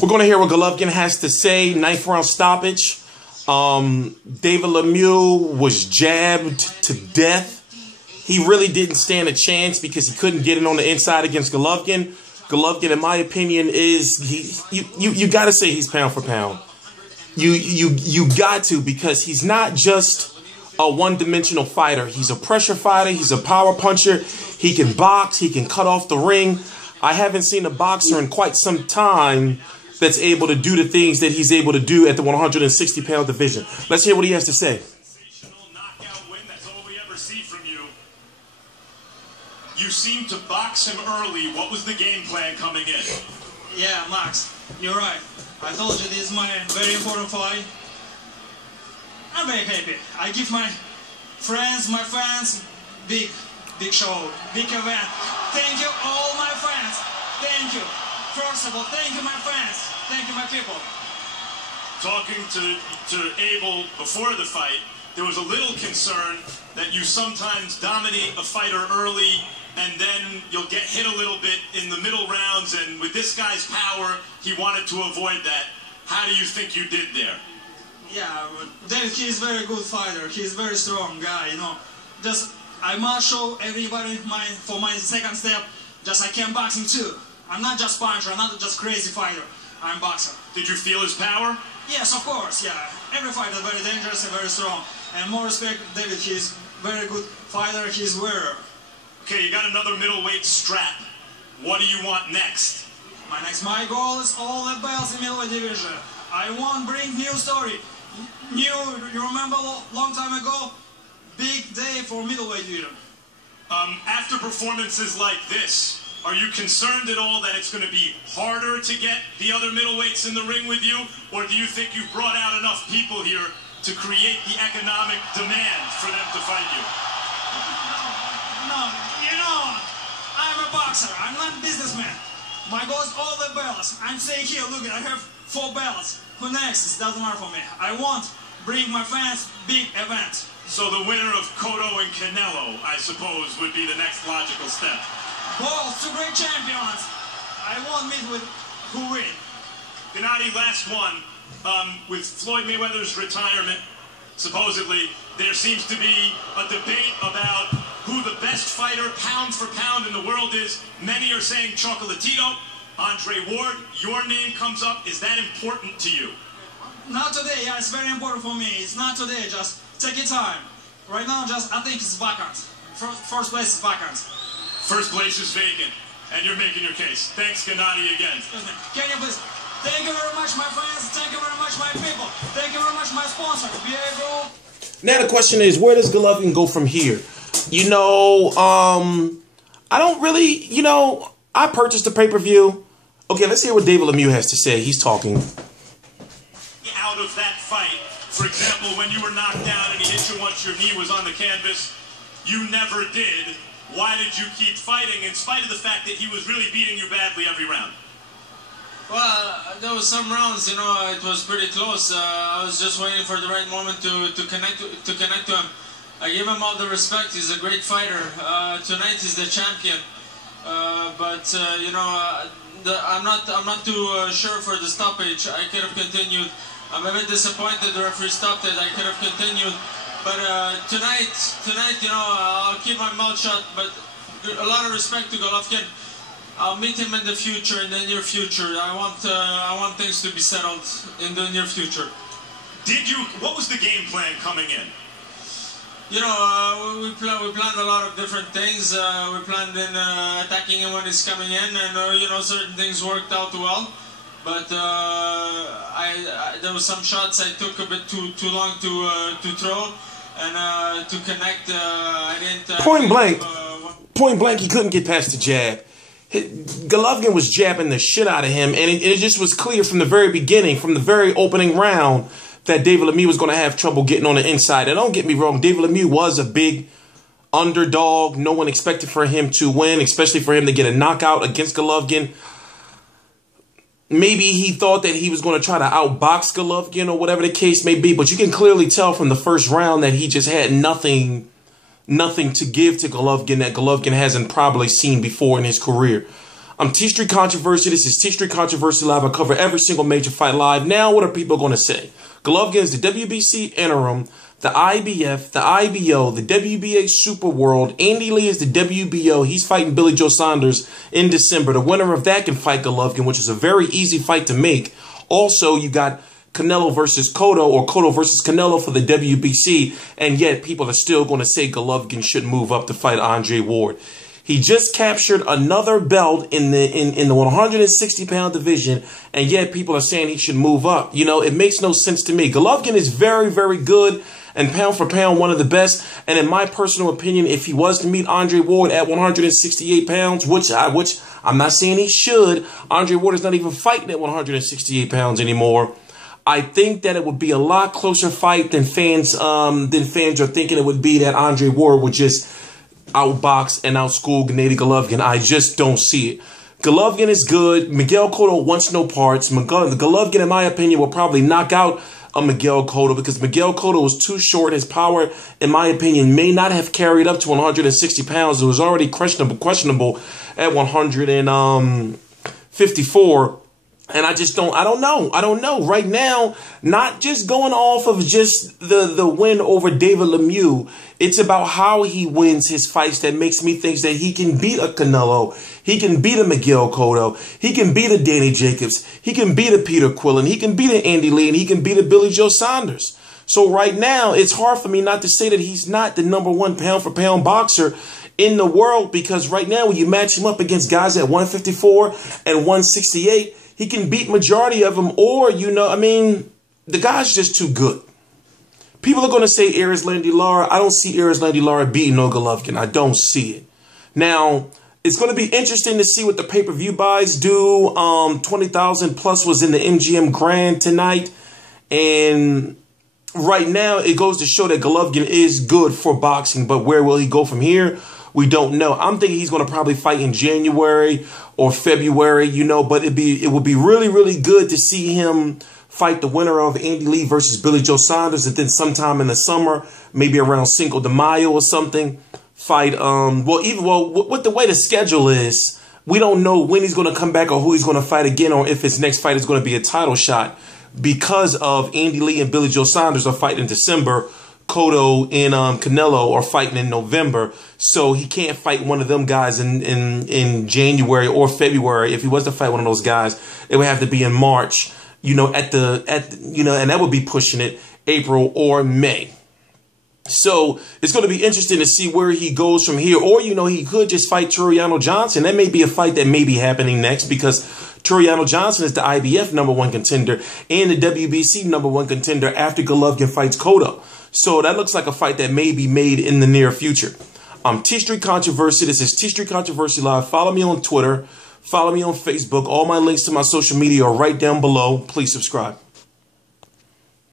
We're going to hear what Golovkin has to say. 9th round stoppage. David Lemieux was jabbed to death. He really didn't stand a chance because he couldn't get it on the inside against Golovkin. Golovkin, in my opinion, is you got to say he's pound for pound. You got to, because he's not just a one-dimensional fighter. He's a pressure fighter. He's a power puncher. He can box. He can cut off the ring. I haven't seen a boxer in quite some time that's able to do the things that he's able to do at the 160-pound division. Let's hear what he has to say. Knockout win, that's all we ever see from you. You seem to box him early. What was the game plan coming in? Yeah, Max, you're right. I told you this is my very important fight. I'm very happy. I give my friends, my fans, big show, big event. Thank you, all my fans. Thank you. First of all, thank you, my fans. Thank you, my people. Talking to Abel before the fight, there was a little concern that you sometimes dominate a fighter early and then you'll get hit a little bit in the middle rounds, and with this guy's power, he wanted to avoid that. How do you think you did there? Yeah, David, he's a very good fighter. He's a very strong guy, you know. Just, I must show everybody for my second step, just I can boxing too. I'm not just puncher, I'm not just crazy fighter. I'm boxer. Did you feel his power? Yes, of course, yeah. Every fighter is very dangerous and very strong. And more respect, David, he's very good fighter, he's warrior. Okay, you got another middleweight strap. What do you want next? My goal is all the belts in middleweight division. I want to bring new story. You remember long time ago? Big day for middleweight division. After performances like this, are you concerned at all that it's going to be harder to get the other middleweights in the ring with you? Or do you think you've brought out enough people here to create the economic demand for them to fight you? No, you know, I'm a boxer. I'm not a businessman. My goal is all the belts. I'm saying here, look, I have 4 belts. Who next? It doesn't matter for me. I want to bring my fans big event. So the winner of Cotto and Canelo, I suppose, would be the next logical step. Both 2 great champions. I won't meet with who win. Gennady, last one. With Floyd Mayweather's retirement, supposedly, there seems to be a debate about who the best fighter pound for pound in the world is. Many are saying Chocolatito, Andre Ward. Your name comes up. Is that important to you? Not today. Yeah, it's very important for me. It's not today. Just take your time. Right now, I think it's vacant. First place is vacant. First place is vacant, and you're making your case. Thanks, Gennady, again. Can you please? Thank you very much, my friends. Thank you very much, my people. Thank you very much, my sponsor, BA. Now the question is, where does Golovkin go from here? You know, I don't really, you know, I purchased the pay-per-view. Okay, let's hear what David Lemieux has to say. He's talking. Out of that fight, for example, when you were knocked down and he hit you once your knee was on the canvas, you never did. Why did you keep fighting in spite of the fact that he was really beating you badly every round? Well, there was some rounds, you know, it was pretty close. I was just waiting for the right moment to connect to him. I give him all the respect. He's a great fighter. Tonight he's the champion. You know, I'm not too sure for the stoppage. I could have continued. I'm a bit disappointed the referee stopped it. I could have continued. But tonight, you know, I'll keep my mouth shut. But a lot of respect to Golovkin. I'll meet him in the future, in the near future. I want things to be settled in the near future. What was the game plan coming in? You know, we planned a lot of different things. We planned in attacking him when he's coming in, and you know, certain things worked out well. But there was some shots I took a bit too long to throw, and to connect. I didn't. Point blank, he couldn't get past the jab. Golovkin was jabbing the shit out of him, and it just was clear from the very beginning, from the very opening round, that David Lemieux was going to have trouble getting on the inside. And don't get me wrong, David Lemieux was a big underdog. No one expected for him to win, especially for him to get a knockout against Golovkin. Maybe he thought that he was going to try to outbox Golovkin or whatever the case may be, but you can clearly tell from the first round that he just had nothing to give to Golovkin that Golovkin hasn't probably seen before in his career. I'm T Street Controversy. This is T Street Controversy Live. I cover every single major fight live. Now, what are people going to say? Golovkin is the WBC Interim, the IBF, the IBO, the WBA Super World. Andy Lee is the WBO. He's fighting Billy Joe Saunders in December. The winner of that can fight Golovkin, which is a very easy fight to make. Also, you got Canelo versus Cotto, or Cotto versus Canelo for the WBC, and yet people are still going to say Golovkin should move up to fight Andre Ward. He just captured another belt in the 160-pound division, and yet people are saying he should move up. You know, it makes no sense to me. Golovkin is very, very good, and pound for pound, one of the best. And in my personal opinion, if he was to meet Andre Ward at 168 pounds, which I'm not saying he should, Andre Ward is not even fighting at 168 pounds anymore. I think that it would be a lot closer fight than fans are thinking it would be, that Andre Ward would just outbox and outschool Gennady Golovkin. I just don't see it. Golovkin is good. Miguel Cotto wants no parts. Golovkin, in my opinion, will probably knock out a Miguel Cotto because Miguel Cotto was too short. His power, in my opinion, may not have carried up to 160 pounds. It was already questionable at 154. And I don't know. Right now, not just going off of just the win over David Lemieux. It's about how he wins his fights that makes me think that he can beat a Canelo. He can beat a Miguel Cotto. He can beat a Danny Jacobs. He can beat a Peter Quillen. He can beat an Andy Lee. And he can beat a Billy Joe Saunders. So right now, it's hard for me not to say that he's not the #1 pound-for-pound boxer in the world, because right now, when you match him up against guys at 154 and 168, he can beat majority of them, or, the guy's just too good. People are going to say Erislandy Lara. I don't see Erislandy Lara beating no Golovkin. I don't see it. Now, it's going to be interesting to see what the pay-per-view buys do. 20,000 plus was in the MGM Grand tonight. And right now, it goes to show that Golovkin is good for boxing. But where will he go from here? We don't know. I'm thinking he's going to probably fight in January or February, but it would be really, really good to see him fight the winner of Andy Lee versus Billy Joe Saunders, and then sometime in the summer, maybe around Cinco de Mayo or something, fight, with the way the schedule is, we don't know when he's going to come back or who he's going to fight again, or if his next fight is going to be a title shot, because of Andy Lee and Billy Joe Saunders are fighting in December. Cotto and Canelo are fighting in November, so he can't fight one of them guys in January or February. If he was to fight one of those guys, it would have to be in March, and that would be pushing it April or May. So it's going to be interesting to see where he goes from here. Or, he could just fight Turiano Johnson. That may be a fight that may be happening next, because Turiano Johnson is the IBF #1 contender and the WBC #1 contender after Golovkin fights Cotto. So that looks like a fight that may be made in the near future. I'm T Street Controversy. This is T Street Controversy Live. Follow me on Twitter. Follow me on Facebook. All my links to my social media are right down below. Please subscribe.